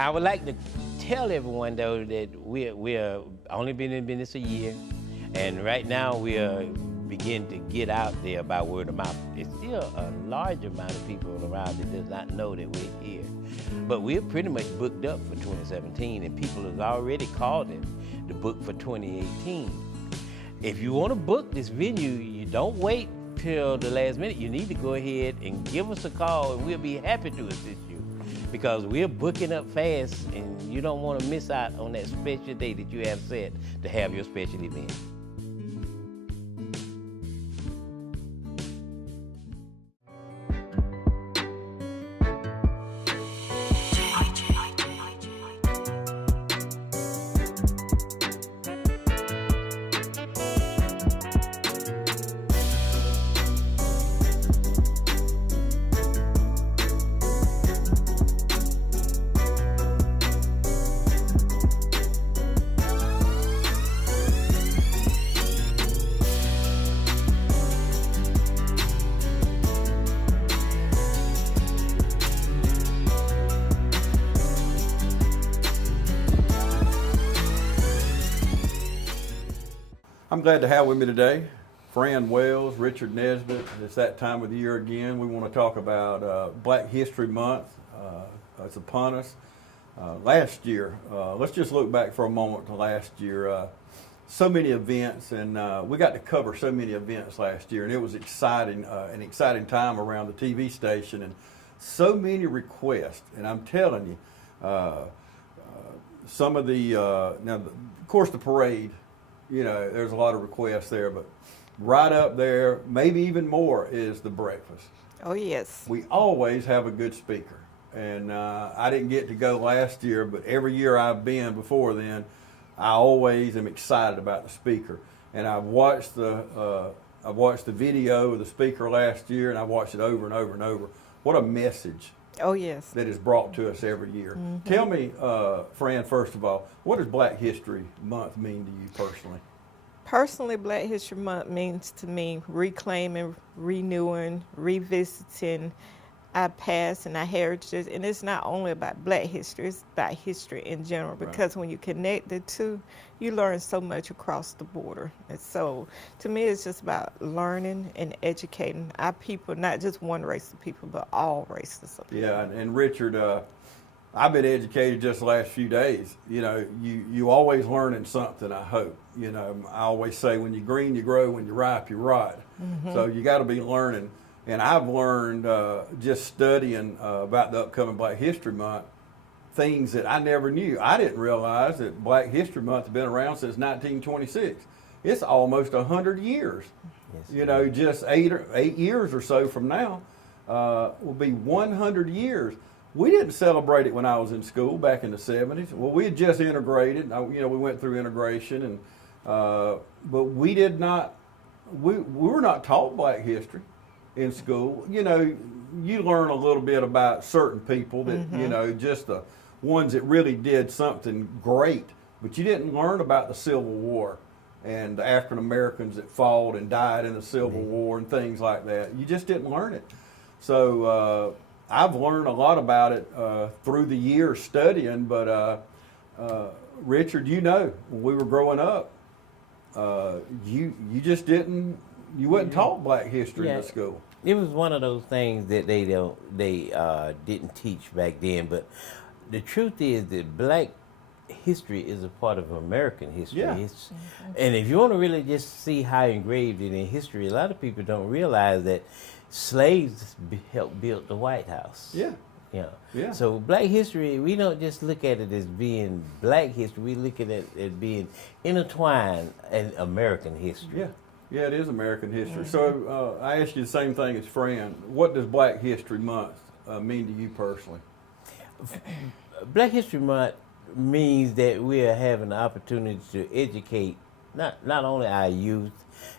I would like to tell everyone, though, that we're only been in business a year, and right now we are beginning to get out there by word of mouth. There's still a large amount of people around that does not know that we're here. But we're pretty much booked up for 2017, and people have already called in to book for 2018. If you want to book this venue, you don't wait till the last minute. You need to go ahead and give us a call, and we'll be happy to assist you, because we're booking up fast, and you don't want to miss out on that special day that you have set to have your special event. I'm glad to have with me today Fran Wells, Richard Nesbitt. It's that time of the year again. We want to talk about Black History Month. It's upon us. Last year, let's just look back for a moment to last year. So many events, and we got to cover so many events last year, and it was exciting, an exciting time around the TV station, and so many requests. And I'm telling you, some of the, now, of course, the parade, you know, there's a lot of requests there, but right up there, maybe even more, is the breakfast. Oh, yes. We always have a good speaker. And I didn't get to go last year, but every year I've been before then, I always am excited about the speaker. And I've watched the video of the speaker last year, and I watched it over and over and over. What a message. Oh, yes. That is brought to us every year. Mm-hmm. Tell me, Fran, first of all, what does Black History Month mean to you personally? Personally, Black History Month means to me reclaiming, renewing, revisiting our past and our heritage. And it's not only about Black history, it's about history in general, because when you connect the two, you learn so much across the border. And so to me, it's just about learning and educating our people, not just one race of people, but all races of people. Yeah, and Richard, I've been educated just the last few days. You know, you always learning something, I hope. You know, I always say when you're green, you grow. When you're ripe, you rot. Mm-hmm. So you got to be learning. And I've learned just studying about the upcoming Black History Month, things that I never knew. I didn't realize that Black History Month has been around since 1926. It's almost 100 years. Yes, you know, just eight years or so from now will be 100 years. We didn't celebrate it when I was in school back in the 70s. Well, we had just integrated. You know, we went through integration, and but we did not. We were not taught Black history in school. You know, you learn a little bit about certain people that, you know, just the ones that really did something great, but you didn't learn about the Civil War and the African Americans that fought and died in the Civil War and things like that. You just didn't learn it. So I've learned a lot about it through the years studying, but Richard, you know, when we were growing up, you just didn't. You wasn't taught Black history in the school. It was one of those things that they didn't teach back then. But the truth is that Black history is a part of American history. Yeah. And if you want to really just see how engraved it in history, a lot of people don't realize that slaves helped build the White House. Yeah. You know. Yeah. So Black history, we don't just look at it as being Black history. We look at it as being intertwined in American history. Yeah. Yeah, it is American history. So I ask you the same thing as Fran. What does Black History Month mean to you personally? Black History Month means that we are having the opportunity to educate not only our youth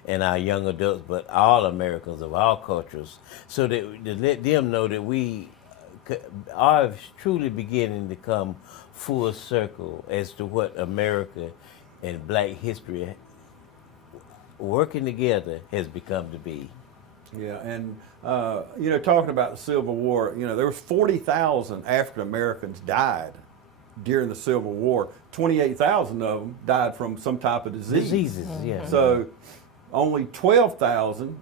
and our young adults, but all Americans of all cultures, so that to let them know that we are truly beginning to come full circle as to what America and Black history working together has become to be. Yeah, and you know, talking about the Civil War, you know, there was 40,000 African Americans died during the Civil War. 28,000 of them died from some type of disease. Diseases, yeah. So only 12,000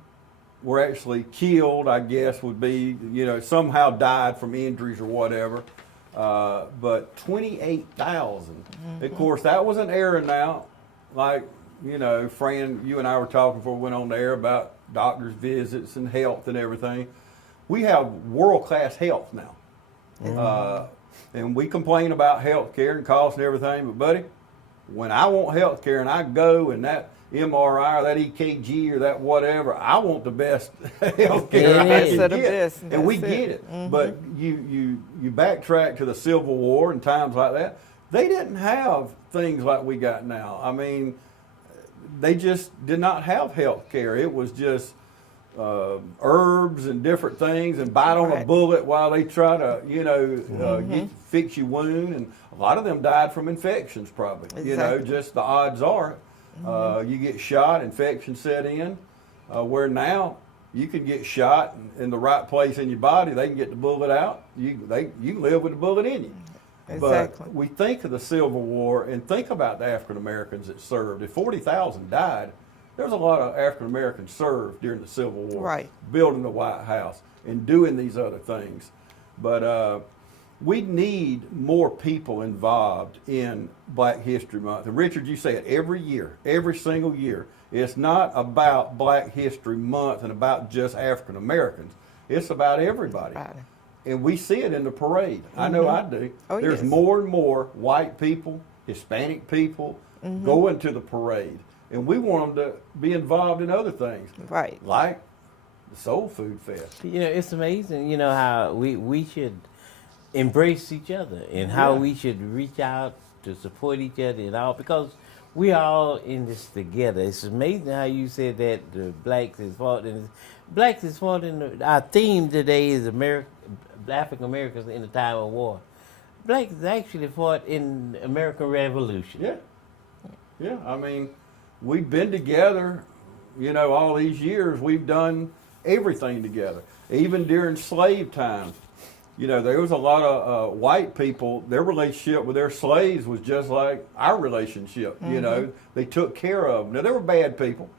were actually killed, I guess would be, somehow died from injuries or whatever. But 28,000. Of course, that was an era now, like, Fran, you and I were talking before we went on the air about doctor's visits and health and everything. We have world-class health now. And we complain about health care and costs and everything, but buddy, when I want health care and I go and that MRI or that EKG or that whatever, I want the best health care I can get. And we get it. But you backtrack to the Civil War and times like that, they didn't have things like we got now. I mean, they just did not have health care. It was just herbs and different things and bite on a bullet while they try to, fix your wound. And a lot of them died from infections probably. Just the odds are you get shot, infection set in, where now you can get shot in the right place in your body, they can get the bullet out, you can live with the bullet in you. Exactly. But we think of the Civil War and think about the African Americans that served. If 40,000 died, there was a lot of African Americans served during the Civil War, building the White House and doing these other things. But we need more people involved in Black History Month. And Richard, you say it every year, every single year. It's not about Black History Month and about just African Americans. It's about everybody. And we see it in the parade. I know I do. There's more and more white people, Hispanic people going to the parade. And we want them to be involved in other things. Like the Soul Food Fest. It's amazing, how we should embrace each other and how we should reach out to support each other and all, because we all in this together. It's amazing how you said that the blacks is fought in. Blacks is fought in. Our theme today is African Americans in the time of war. Blacks actually fought in the American Revolution. Yeah. I mean, we've been together. All these years we've done everything together. Even during slave times, there was a lot of white people. Their relationship with their slaves was just like our relationship. They took care of them. Now there were bad people,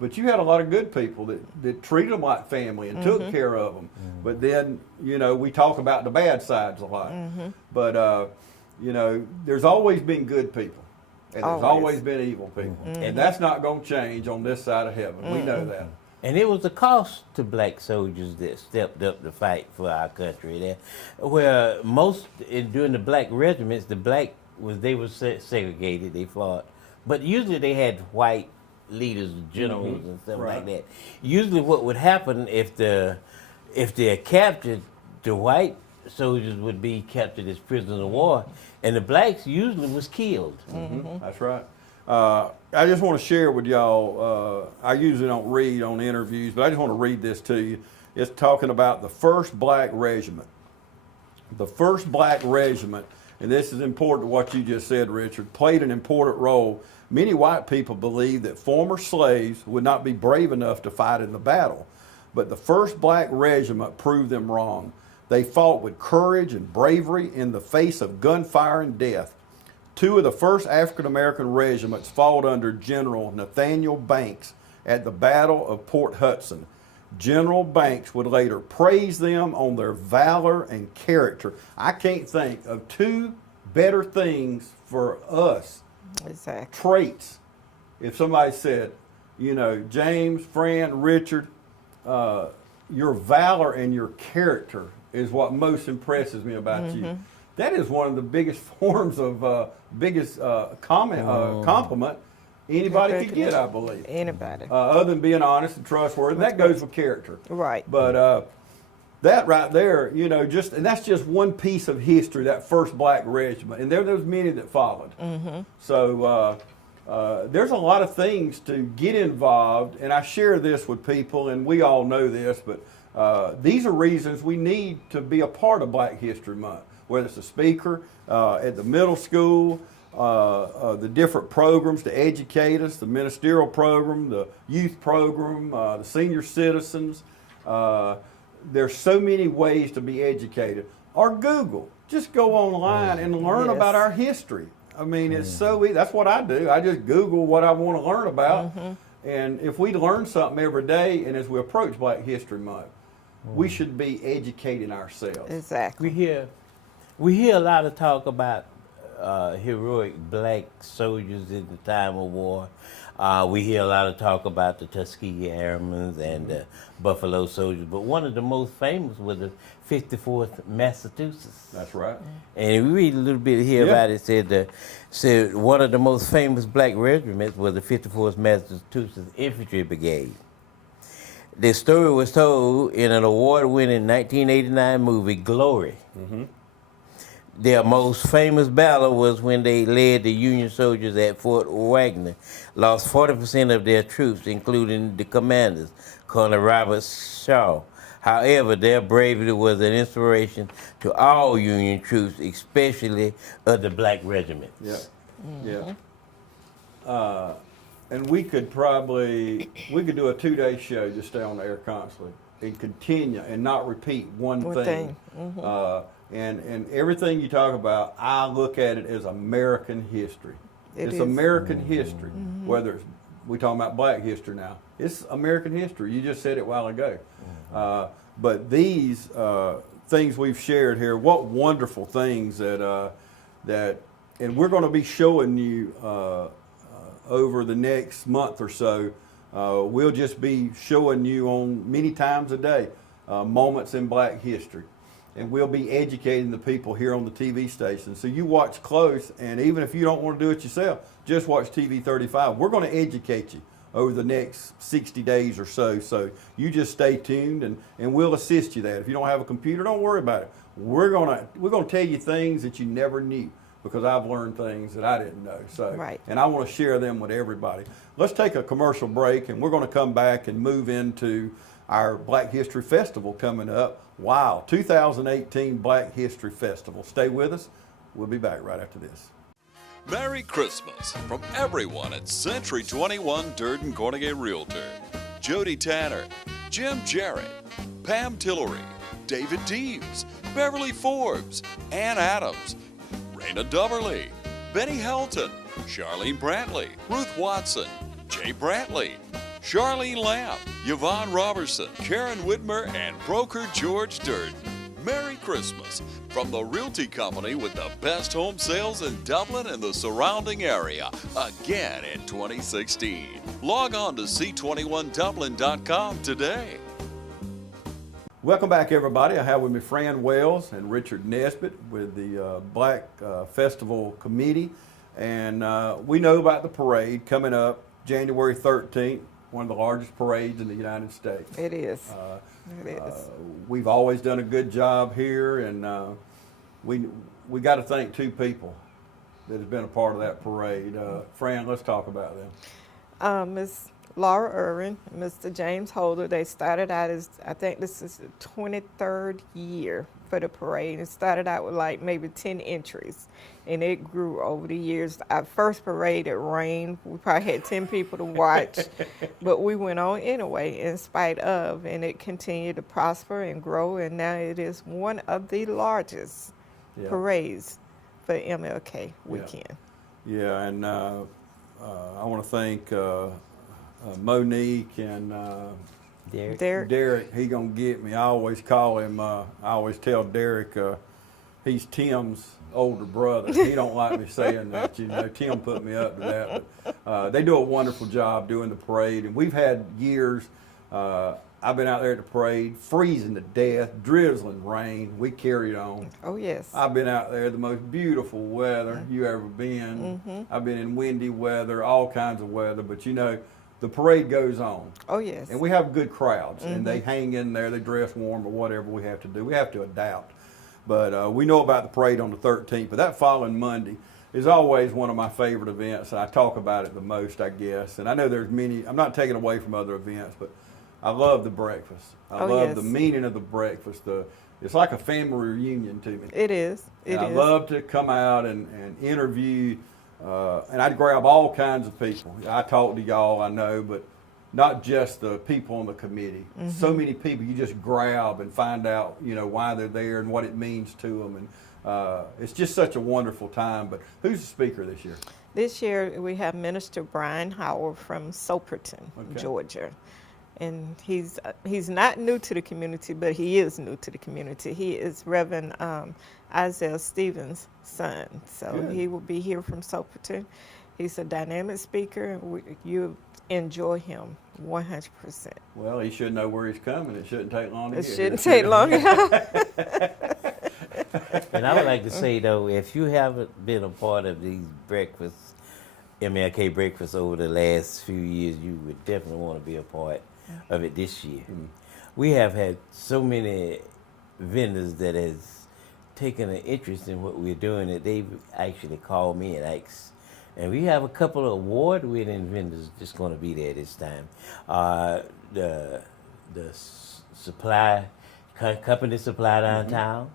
but you had a lot of good people that treated them like family and took care of them. But then, we talk about the bad sides a lot. But, there's always been good people. And there's always been evil people. And that's not going to change on this side of heaven. We know that. And it was a cost to black soldiers that stepped up to fight for our country. There, where during the black regiments, they were segregated. They fought, but usually they had white leaders, generals, and stuff like that. Usually, what would happen if they're captured, the white soldiers would be captured as prisoners of war, and the blacks usually was killed. That's right. I just want to share with y'all, I usually don't read on interviews, but I just want to read this to you. It's talking about the 1st Black Regiment. The 1st Black Regiment, and this is important to what you just said, Richard, played an important role. Many white people believed that former slaves would not be brave enough to fight in the battle, but the 1st Black Regiment proved them wrong. They fought with courage and bravery in the face of gunfire and death. 2 of the first African-American regiments fought under General Nathaniel Banks at the Battle of Port Hudson. General Banks would later praise them on their valor and character. I can't think of 2 better things for us, traits. If somebody said, James, Fran, Richard, your valor and your character is what most impresses me about you. That is one of the biggest forms of compliment anybody could get, I believe. Anybody. Other than being honest and trustworthy. That goes with character. Right. But that right there, and that's just one piece of history, that 1st Black Regiment. And there was many that followed. So there's a lot of things to get involved, and I share this with people, and we all know this, but these are reasons we need to be a part of Black History Month, whether it's a speaker at the middle school, the different programs to educate us, the ministerial program, the youth program, the senior citizens. There's so many ways to be educated. Or Google. just go online and learn Yes. about our history. I mean, it's so easy. That's what I do. I just Google what I want to learn about. And if we learn something every day, and as we approach Black History Month, we should be educating ourselves. Exactly. We hear a lot of talk about heroic black soldiers in the time of war. We hear a lot of talk about the Tuskegee Airmen and the Buffalo Soldiers, but one of the most famous was the 54th Massachusetts. That's right. And we read a little bit here Yeah. about it. Said one of the most famous black regiments was the 54th Massachusetts Infantry Brigade. The story was told in an award-winning 1989 movie, Glory. Their most famous battle was when they led the Union soldiers at Fort Wagner, lost 40% of their troops, including the commanders, Colonel Robert Shaw. However, their bravery was an inspiration to all Union troops, especially of the black regiments. Yeah. And we could do a 2-day show, just stay on the air constantly and continue and not repeat one thing. And everything you talk about, I look at it as American history. It's American history, whether we're talking about black history now. It's American history. You just said it a while ago. But these things we've shared here, what wonderful things that and we're going to be showing you over the next month or so. We'll just be showing you on many times a day moments in black history. And we'll be educating the people here on the TV station. So you watch close, and even if you don't want to do it yourself, just watch TV 35. We're going to educate you over the next 60 days or so. So you just stay tuned, and we'll assist you that. If you don't have a computer, don't worry about it. We're gonna tell you things that you never knew, because I've learned things that I didn't know. So, Right. And I want to share them with everybody. Let's take a commercial break, and we're going to come back and move into our Black History Festival coming up. Wow, 2018 Black History Festival. Stay with us. We'll be back right after this. Merry Christmas from everyone at Century 21 Durden Cornegay Realtor. Jody Tanner, Jim Jarrett, Pam Tillery, David Deeves, Beverly Forbes, Ann Adams, Raina Duberly, Benny Helton, Charlene Brantley, Ruth Watson, Jay Brantley, Charlene Lamb, Yvonne Robertson, Karen Whitmer, and broker George Durden. Merry Christmas from the Realty Company with the best home sales in Dublin and the surrounding area, again in 2016. Log on to c21dublin.com today. Welcome back, everybody. I have with me Fran Wells and Richard Nesbitt with the Black Festival Committee. And we know about the parade coming up January 13th, one of the largest parades in the United States. It is. It is. We've always done a good job here, and we got to thank two people that has been a part of that parade. Fran, let's talk about them. Ms. Laura Irwin, Mr. James Holder, they started out as, I think this is the 23rd year for the parade. It started out with like maybe 10 entries, and it grew over the years. Our first parade, it rained. We probably had 10 people to watch, but we went on anyway in spite of, and it continued to prosper and grow, and now it is one of the largest parades for MLK weekend. Yeah, and I want to thank Monique and Derek. He gonna get me. I always call him. I always tell Derek he's Tim's older brother. He don't like me saying that. You know, Tim put me up to that. But they do a wonderful job doing the parade, and we've had years. I've been out there at the parade, freezing to death, drizzling rain. We carried on. Oh, yes. I've been out there, the most beautiful weather you ever been. I've been in windy weather, all kinds of weather, but you know, the parade goes on. Oh, yes. And we have good crowds, and they hang in there, they dress warm, or whatever we have to do. We have to adapt. But we know about the parade on the 13th, but that following Monday is always one of my favorite events, and I talk about it the most, I guess. And I know there's many, I'm not taking away from other events, but I love the breakfast. I love the meaning of the breakfast. It's like a family reunion to me. It is. I love to come out and interview, and I'd grab all kinds of people. I talk to y'all, I know, but not just the people on the committee. So many people you just grab and find out, you know, why they're there and what it means to them. it's just such a wonderful time. But who's the speaker this year? This year we have Minister Brian Howard from Soperton, Okay. Georgia. And he's not new to the community, but he is new to the community. He is Reverend Isaiah Stevens' son. So Good. he will be here from Soperton. He's a dynamic speaker. You enjoy him 100%. Well, he should know where he's coming. It shouldn't take long to It get shouldn't here. take long. And I would like to say, though, if you haven't been a part of these breakfasts, MLK breakfasts over the last few years, you would definitely want to be a part of it this year. We have had so many vendors that has taken an interest in what we're doing that they've actually called me and asked. And we have a couple of award-winning vendors just going to be there this time. The supply company supply downtown,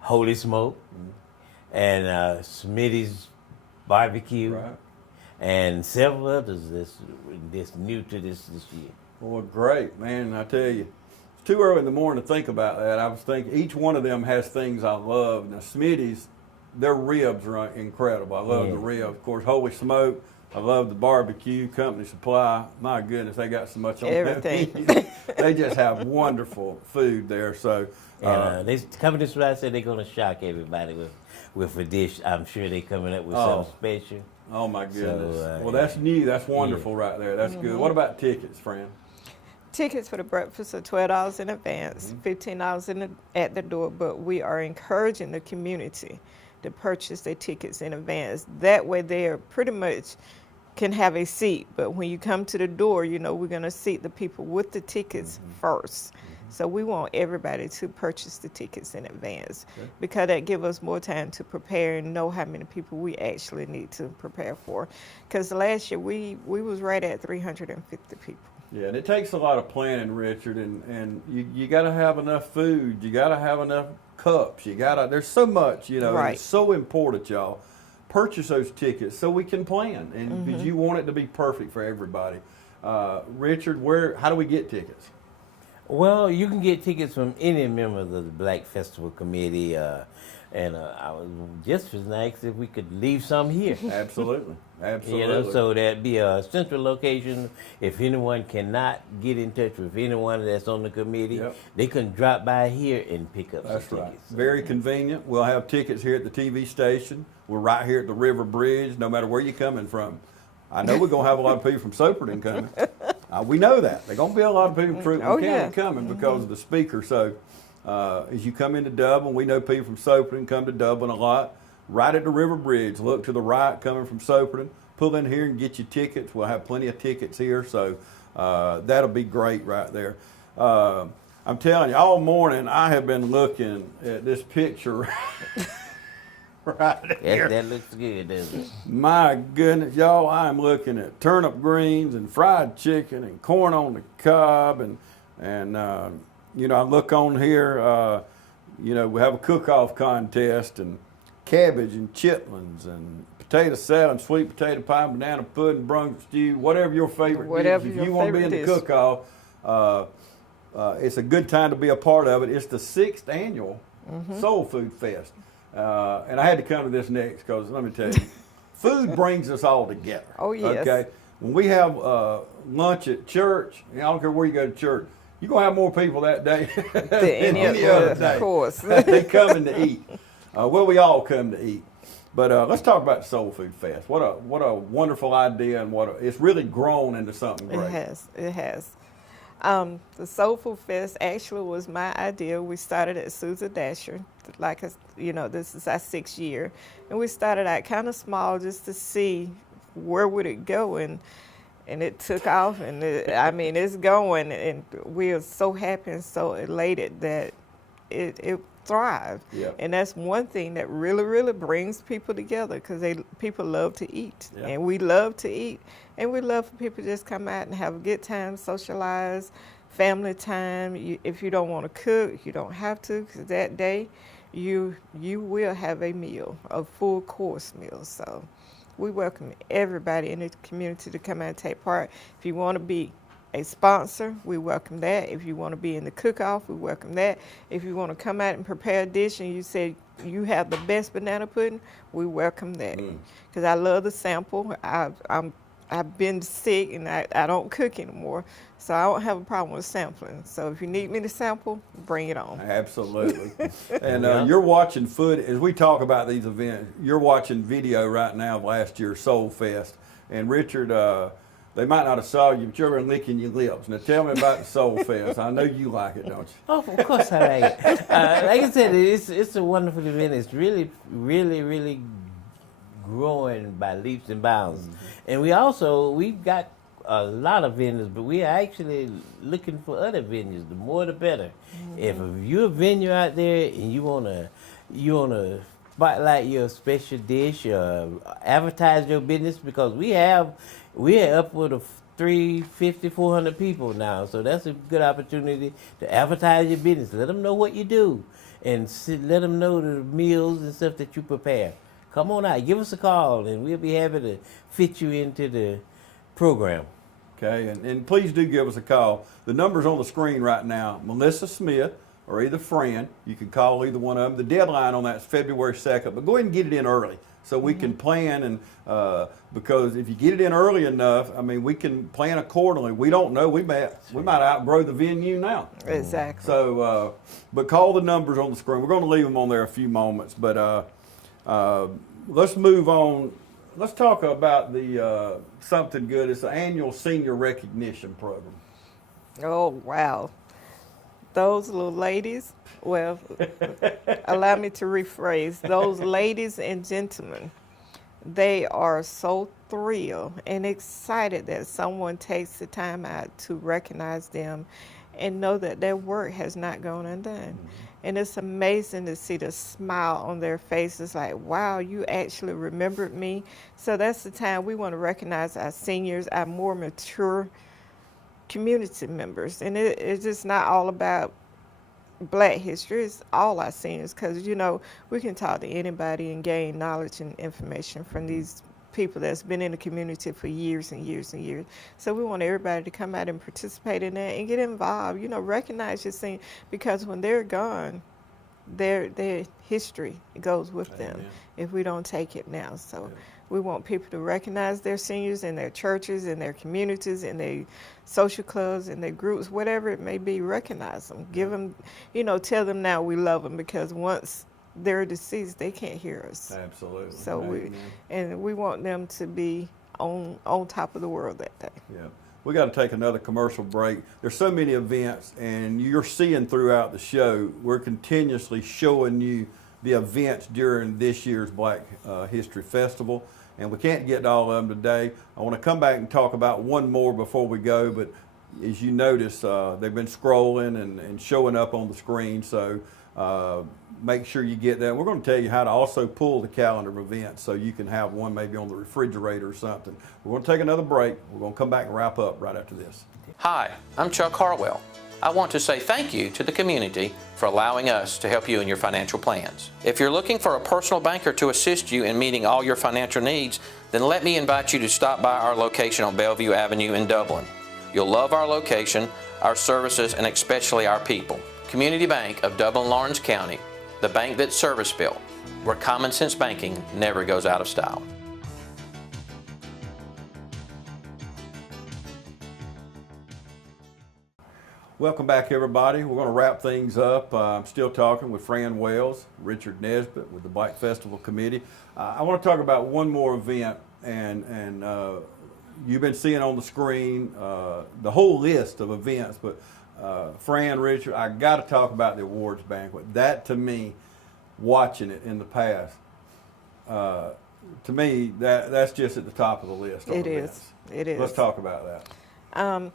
Holy Smoke, and Smitty's Barbecue, Right. and several others that's new to this year. Well, great, man. I tell you, it's too early in the morning to think about that. I was thinking each one of them has things I love. Now, Smitty's, their ribs are incredible. I love the ribs. Of course, Holy Smoke. I love the barbecue, company supply. My goodness, they got so much on Everything. them. They just have wonderful food there. So, And they company supply said they're going to shock everybody with a dish. I'm sure they're coming up with something special. oh my goodness. So, well, that's new. That's wonderful right there. That's good. What about tickets, friend? Tickets for the breakfast are $12 in advance, $15 at the door, but we are encouraging the community to purchase their tickets in advance. That way they're pretty much can have a seat, but when you come to the door, you know, we're going to seat the people with the tickets first. So we want everybody to purchase the tickets in advance because that gives us more time to prepare and know how many people we actually need to prepare for. Because last year we was right at 350 people. Yeah, and it takes a lot of planning, Richard, and you got to have enough food. You got to have enough cups. There's so much, you know, and it's so important, y'all. Purchase those tickets so we can plan, and because you want it to be perfect for everybody. Richard, how do we get tickets? Well, you can get tickets from any member of the Black Festival Committee, and I was just was nice if we could leave some here. Absolutely, absolutely. You know, so that'd be a central location. If anyone cannot get in touch with anyone that's on the committee, they can drop by here and pick up some tickets. Very convenient. We'll have tickets here at the TV station. We're right here at the River Bridge, no matter where you're coming from. I know we're going to have a lot of people from Soperton coming. We know that. There's going to be a lot of people from Truman County coming because of the speaker. So as you come into Dublin, we know people from Soperton come to Dublin a lot. Right at the River Bridge, look to the right coming from Soperton. Pull in here and get your tickets. We'll have plenty of tickets here. So that'll be great right there. I'm telling you, all morning I have been looking at this picture right here. That looks good, doesn't it? My goodness, y'all, I'm looking at turnip greens and fried chicken and corn on the cob and you know, I look on here, you know, we have a cook-off contest and cabbage and chitlins and potato salad, sweet potato pie, banana pudding, Brunswick stew, whatever your favorite dish. If you want to be in the cook-off, it's a good time to be a part of it. It's the 6th annual Soul Food Fest. And I had to come to this next because let me tell you, food brings us all together. Oh, yes. Okay. When we have lunch at church, I don't care where you go to church, you're going to have more people that day than any other day. Of course. They coming to eat. Well, we all come to eat. But let's talk about Soul Food Fest. What a wonderful idea, and it's really grown into something great. It has. The Soul Food Fest actually was my idea. We started at Susan Dasher, this is our 6th year, and we started out kind of small just to see where would it go, and it took off, and it's going, and we are so happy and so elated that it thrived. Yep. And that's one thing that really, really brings people together because people love to eat, and we love to eat, and we love for people to just come out and have a good time, socialize, family time. If you don't want to cook, you don't have to, because that day you will have a meal, a full course meal. So we welcome everybody in the community to come out and take part. If you want to be a sponsor, we welcome that. If you want to be in the cook-off, we welcome that. If you want to come out and prepare a dish and you say you have the best banana pudding, we welcome that. Because I love the sample. I've been sick and I don't cook anymore, so I don't have a problem with sampling. So if you need me to sample, bring it on. Absolutely. And you're watching food, as we talk about these events, you're watching video right now of last year's Soul Fest. And Richard, they might not have saw you, but you're licking your lips. Now tell me about the Soul Fest. I know you like it, don't you? Oh, of course I like it. Like I said, it's a wonderful event. It's really, really, really growing by leaps and bounds. And we've got a lot of vendors, but we are actually looking for other venues. The more the better. If you're a venue out there and you wanna spotlight your special dish or advertise your business, because we're upward of 350, 400 people now, so that's a good opportunity to advertise your business. Let them know what you do, and let them know the meals and stuff that you prepare. Come on out, give us a call, and we'll be happy to fit you into the program. Okay, and please do give us a call. The number's on the screen right now. Melissa Smith or either Fran. You can call either one of them. The deadline on that is February 2nd, but go ahead and get it in early so we can plan, and because if you get it in early enough, I mean, we can plan accordingly. We don't know. We might outgrow the venue now. Exactly. So, but call the numbers on the screen. We're going to leave them on there a few moments, but let's move on. Let's talk about the something good. It's the annual senior recognition program. Oh, wow. Those little ladies, well, allow me to rephrase. Those ladies and gentlemen, they are so thrilled and excited that someone takes the time out to recognize them and know that their work has not gone undone. And it's amazing to see the smile on their faces, like, wow, you actually remembered me. So that's the time we want to recognize our seniors, our more mature community members. And it's just not all about Black history, it's all our seniors, because, you know, we can talk to anybody and gain knowledge and information from these people that's been in the community for years and years and years. So we want everybody to come out and participate in that and get involved, you know, recognize your senior, because when they're gone, their history goes with them if we don't take it now. So we want people to recognize their seniors in their churches, in their communities, in their social clubs, in their groups, whatever it may be. Recognize them, give them, you know, tell them now we love them, because once they're deceased, they can't hear us. Absolutely. So we want them to be on top of the world that day. Yeah. We got to take another commercial break. There's so many events, and you're seeing throughout the show, we're continuously showing you the events during this year's Black History Festival, and we can't get to all of them today. I want to come back and talk about one more before we go, but as you notice, they've been scrolling and showing up on the screen, so make sure you get that. We're going to tell you how to also pull the calendar of events so you can have one maybe on the refrigerator or something. We're going to take another break. We're going to come back and wrap up right after this. Hi, I'm Chuck Harwell. I want to say thank you to the community for allowing us to help you in your financial plans. If you're looking for a personal banker to assist you in meeting all your financial needs, then let me invite you to stop by our location on Bellevue Avenue in Dublin. You'll love our location, our services, and especially our people. Community Bank of Dublin-Lawrence County, the bank that's service-built, where common sense banking never goes out of style. Welcome back, everybody. We're going to wrap things up. I'm still talking with Fran Wells, Richard Nesbitt with the Black Festival Committee. I want to talk about one more event, and you've been seeing on the screen the whole list of events, but Fran, Richard, I got to talk about the awards banquet. That, to me, watching it in the past, to me, that's just at the top of the list. It is. It is. Let's talk about that.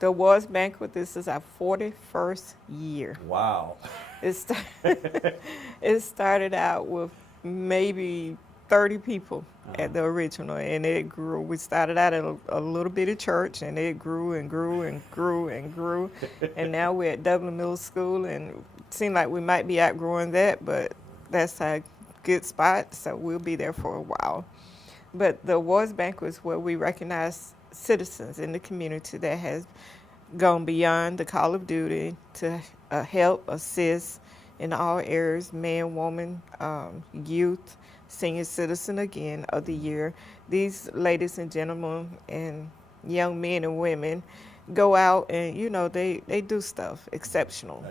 The awards banquet, this is our 41st year. Wow. It started out with maybe 30 people at the original, and it grew. We started out at a little bitty church, and it grew and grew and grew and grew. And now we're at Dublin Middle School, and it seemed like we might be outgrowing that, but that's a good spot, so we'll be there for a while. But the awards banquet is where we recognize citizens in the community that has gone beyond the call of duty to help, assist in all areas, man, woman, youth, senior citizen again of the year. These ladies and gentlemen and young men and women go out and, you know, they do stuff, exceptional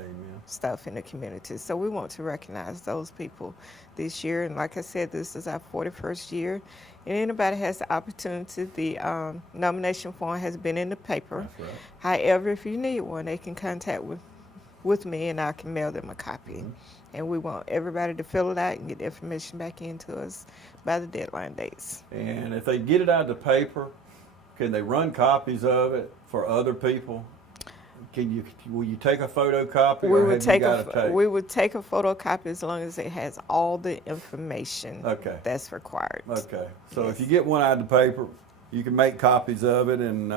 stuff in the community. So we want to recognize those people this year. And like I said, this is our 41st year. And anybody has the opportunity, the nomination form has been in the paper. That's right. However, if you need one, they can contact with me and I can mail them a copy. And we want everybody to fill it out and get the information back into us by the deadline dates. And if they get it out of the paper, can they run copies of it for other people? Will you take a photocopy, or have you got to take? We would take a photocopy as long as it has all the information that's required. Okay. So if you get one out of the paper, you can make copies of it, and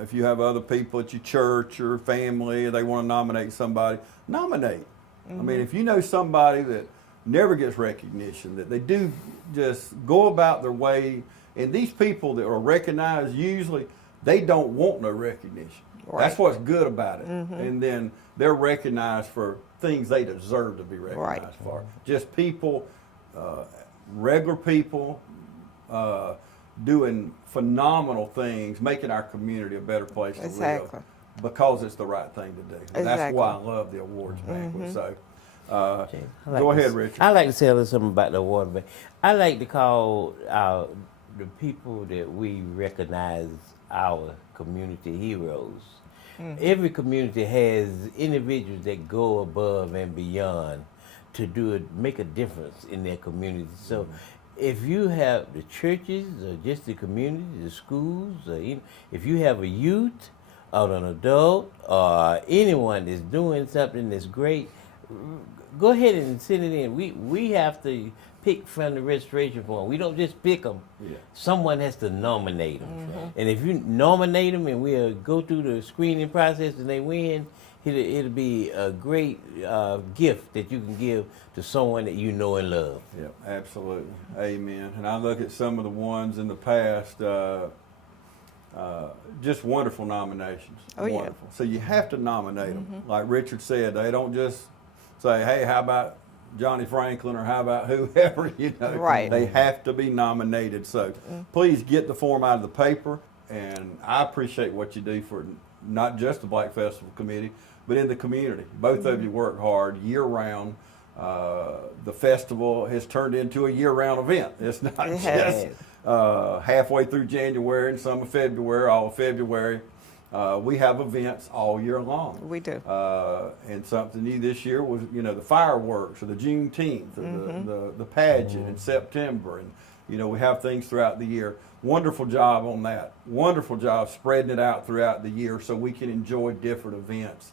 if you have other people at your church or family, they want to nominate somebody, nominate. I mean, if you know somebody that never gets recognition, that they do just go about their way, and these people that are recognized, usually they don't want no recognition. Right. That's what's good about it. And then they're recognized for things they deserve to be recognized for. Just people, regular people, doing phenomenal things, making our community a better place to live. Because it's the right thing to do. That's why I love the awards banquet. So, go ahead, Richard. I like to tell us something about the award banquet. I like to call the people that we recognize our community heroes. Every community has individuals that go above and beyond to make a difference in their community. So if you have the churches or just the community, the schools, or if you have a youth or an adult or anyone that's doing something that's great, go ahead and send it in. We have to pick from the registration form. We don't just pick them. Someone has to nominate them. And if you nominate them and we'll go through the screening process and they win, it'll be a great gift that you can give to someone that you know and love. Yeah, absolutely. Amen. And I look at some of the ones in the past, just wonderful nominations. Wonderful. So you have to nominate them. Like Richard said, they don't just say, hey, how about Johnny Franklin, or how about whoever, you know. They have to be nominated. So please get the form out of the paper, and I appreciate what you do for not just the Black Festival Committee, but in the community. Both of you work hard year-round. The festival has turned into a year-round event. It's not just halfway through January and some of February, all of February. We have events all year long. We do. And something new this year was, you know, the fireworks, or the Juneteenth, or the pageant in September. And, you know, we have things throughout the year. Wonderful job on that. Wonderful job spreading it out throughout the year so we can enjoy different events.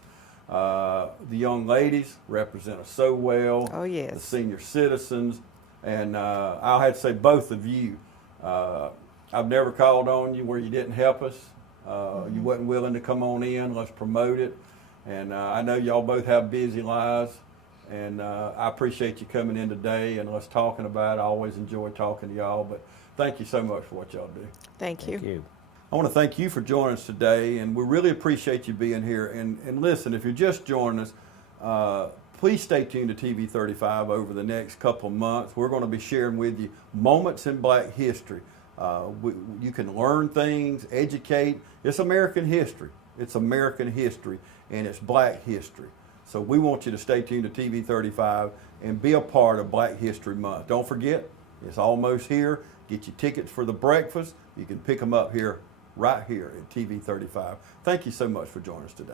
The young ladies represent us so well. Oh, yes. The senior citizens. And I'll have to say, both of you, I've never called on you where you didn't help us. You wasn't willing to come on in. Let's promote it. And I know y'all both have busy lives. And I appreciate you coming in today and us talking about it. I always enjoy talking to y'all. But thank you so much for what y'all do. Thank you. I want to thank you for joining us today. And we really appreciate you being here. And listen, if you're just joining us, please stay tuned to TV 35 over the next couple of months. We're going to be sharing with you moments in Black history. You can learn things, educate. It's American history. It's American history, and it's Black history. So we want you to stay tuned to TV 35 and be a part of Black History Month. Don't forget, it's almost here. Get your tickets for the breakfast. You can pick them up here, right here at TV 35. Thank you so much for joining us today.